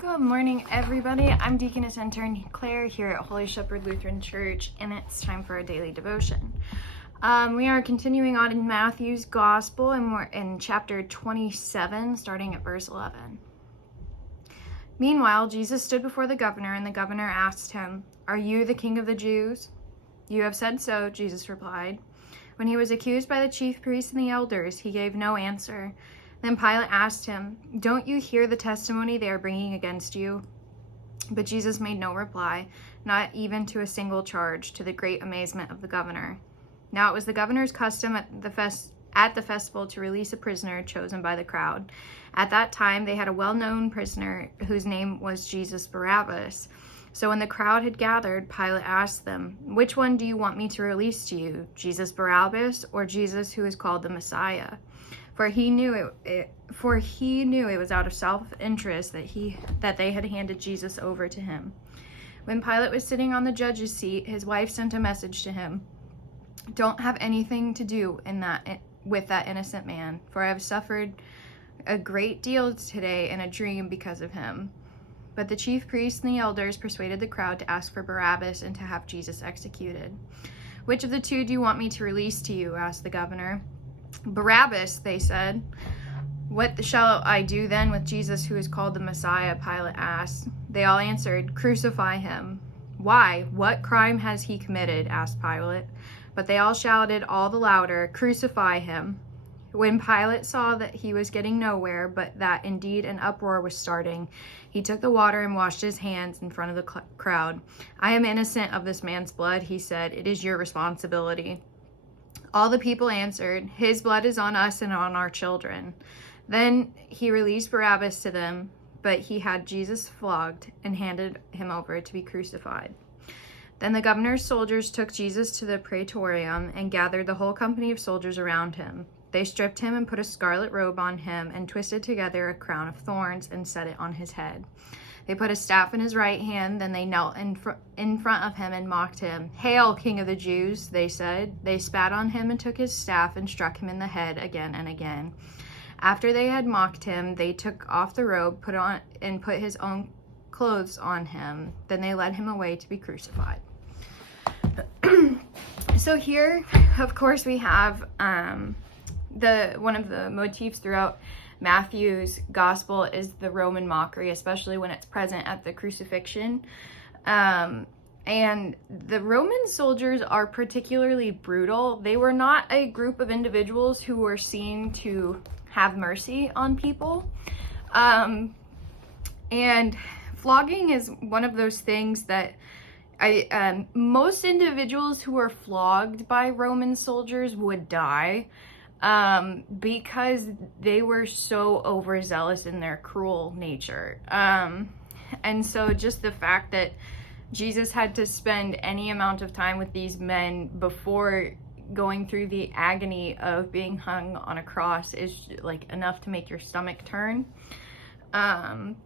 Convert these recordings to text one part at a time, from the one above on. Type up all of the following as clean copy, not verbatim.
Good morning, everybody. I'm Deaconess Intern Claire here at Holy Shepherd Lutheran Church, and it's time for our daily devotion. We are continuing on in Matthew's Gospel, and we're in chapter 27, starting at verse 11. Meanwhile, Jesus stood before the governor, and the governor asked him, "Are you the king of the Jews?" "You have said so," Jesus replied. When he was accused by the chief priests and the elders, he gave no answer. Then Pilate asked him, "Don't you hear the testimony they are bringing against you?" But Jesus made no reply, not even to a single charge, to the great amazement of the governor. Now it was the governor's custom at the festival to release a prisoner chosen by the crowd. At that time, they had a well-known prisoner whose name was Jesus Barabbas. So when the crowd had gathered, Pilate asked them, "Which one do you want me to release to you, Jesus Barabbas or Jesus who is called the Messiah?" For he knew it was out of self-interest that they had handed Jesus over to him. When Pilate was sitting on the judge's seat, his wife sent a message to him, "Don't have anything to do with that innocent man, for I have suffered a great deal today in a dream because of him." But the chief priests and the elders persuaded the crowd to ask for Barabbas and to have Jesus executed. "Which of the two do you want me to release to you?" asked the governor. "Barabbas," they said. "What shall I do then with Jesus who is called the Messiah?" Pilate asked. They all answered, "Crucify him." "Why? What crime has he committed?" asked Pilate. But they all shouted all the louder, "Crucify him." When Pilate saw that he was getting nowhere, but that indeed an uproar was starting, he took the water and washed his hands in front of the crowd. "I am innocent of this man's blood," he said. "It is your responsibility." All the people answered, "His blood is on us and on our children." Then he released Barabbas to them, but he had Jesus flogged and handed him over to be crucified. Then the governor's soldiers took Jesus to the praetorium and gathered the whole company of soldiers around him. They stripped him and put a scarlet robe on him and twisted together a crown of thorns and set it on his head. They put a staff in his right hand, then they knelt in front of him and mocked him. "Hail, King of the Jews," they said. They spat on him and took his staff and struck him in the head again and again. After they had mocked him, they took off the robe, put his own clothes on him. Then they led him away to be crucified. So here, of course, we have one of the motifs throughout Matthew's gospel is the Roman mockery, especially when it's present at the crucifixion. And the Roman soldiers are particularly brutal. They were not a group of individuals who were seen to have mercy on people. And flogging is one of those things that most individuals who were flogged by Roman soldiers would die. Because they were so overzealous in their cruel nature. And so just the fact that Jesus had to spend any amount of time with these men before going through the agony of being hung on a cross is like enough to make your stomach turn. And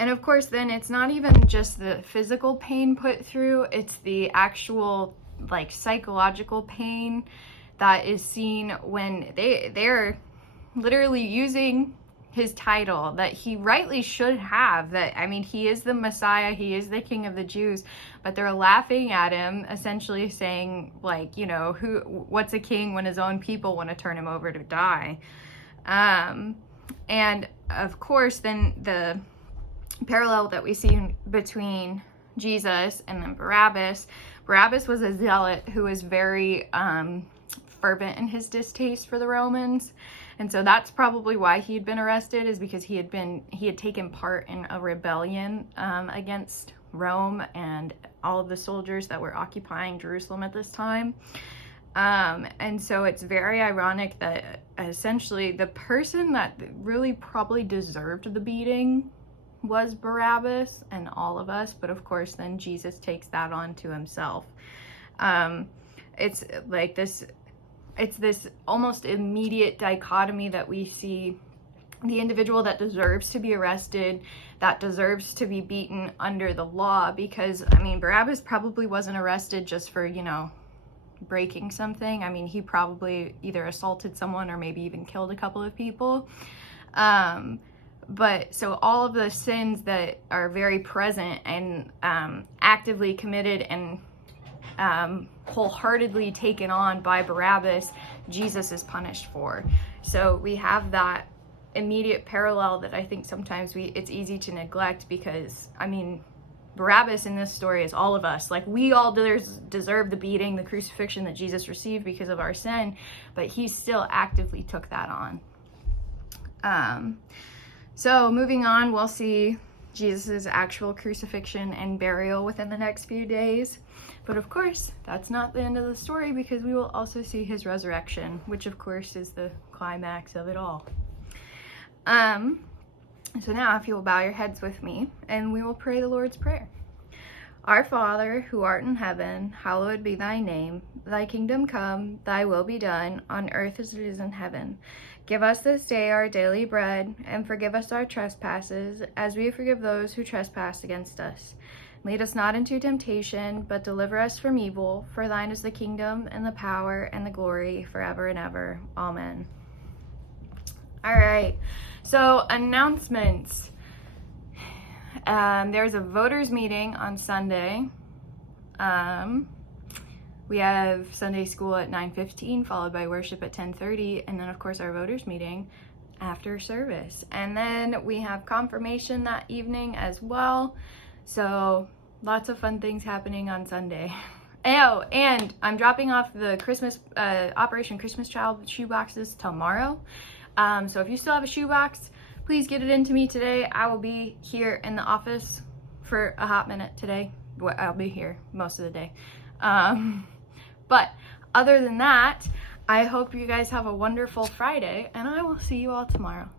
of course, then it's not even just the physical pain put through, it's the actual like psychological pain that is seen when they're literally using his title that he rightly should have, that he is the Messiah, he is the King of the Jews, but they're laughing at him, essentially saying what's a king when his own people want to turn him over to die. And of course, then the parallel that we see between Jesus and then Barabbas was a zealot who was very fervent in his distaste for the Romans, and so that's probably why he had been arrested, is because he had taken part in a rebellion against Rome and all of the soldiers that were occupying Jerusalem at this time. And so it's very ironic that essentially the person that really probably deserved the beating was Barabbas and all of us, but of course then Jesus takes that on to himself. It's like this almost immediate dichotomy that we see: the individual that deserves to be arrested, that deserves to be beaten under the law, because Barabbas probably wasn't arrested just for breaking something. He probably either assaulted someone or maybe even killed a couple of people. But so all of the sins that are very present and actively committed and wholeheartedly taken on by Barabbas, Jesus is punished for. So we have that immediate parallel that I think sometimes it's easy to neglect, because I mean, Barabbas in this story is all of us. Like, we all deserve the beating, the crucifixion that Jesus received because of our sin, but he still actively took that on. So moving on, we'll see Jesus' actual crucifixion and burial within the next few days. But of course, that's not the end of the story, because we will also see his resurrection, which of course is the climax of it all. So now, if you will bow your heads with me, and we will pray the Lord's Prayer. Our Father, who art in heaven, hallowed be thy name. Thy kingdom come, thy will be done, on earth as it is in heaven. Give us this day our daily bread, and forgive us our trespasses, as we forgive those who trespass against us. Lead us not into temptation, but deliver us from evil. For thine is the kingdom, and the power, and the glory, forever and ever. Amen. All right, so announcements. There's a voters meeting on Sunday. We have Sunday school at 9:15, followed by worship at 10:30, and then of course our voters meeting after service. And then we have confirmation that evening as well. So lots of fun things happening on Sunday. Oh, and I'm dropping off the Christmas Operation Christmas Child shoe boxes tomorrow. So if you still have a shoebox, please get it into me today. I will be here in the office for a hot minute today. Well, I'll be here most of the day. But other than that, I hope you guys have a wonderful Friday, and I will see you all tomorrow.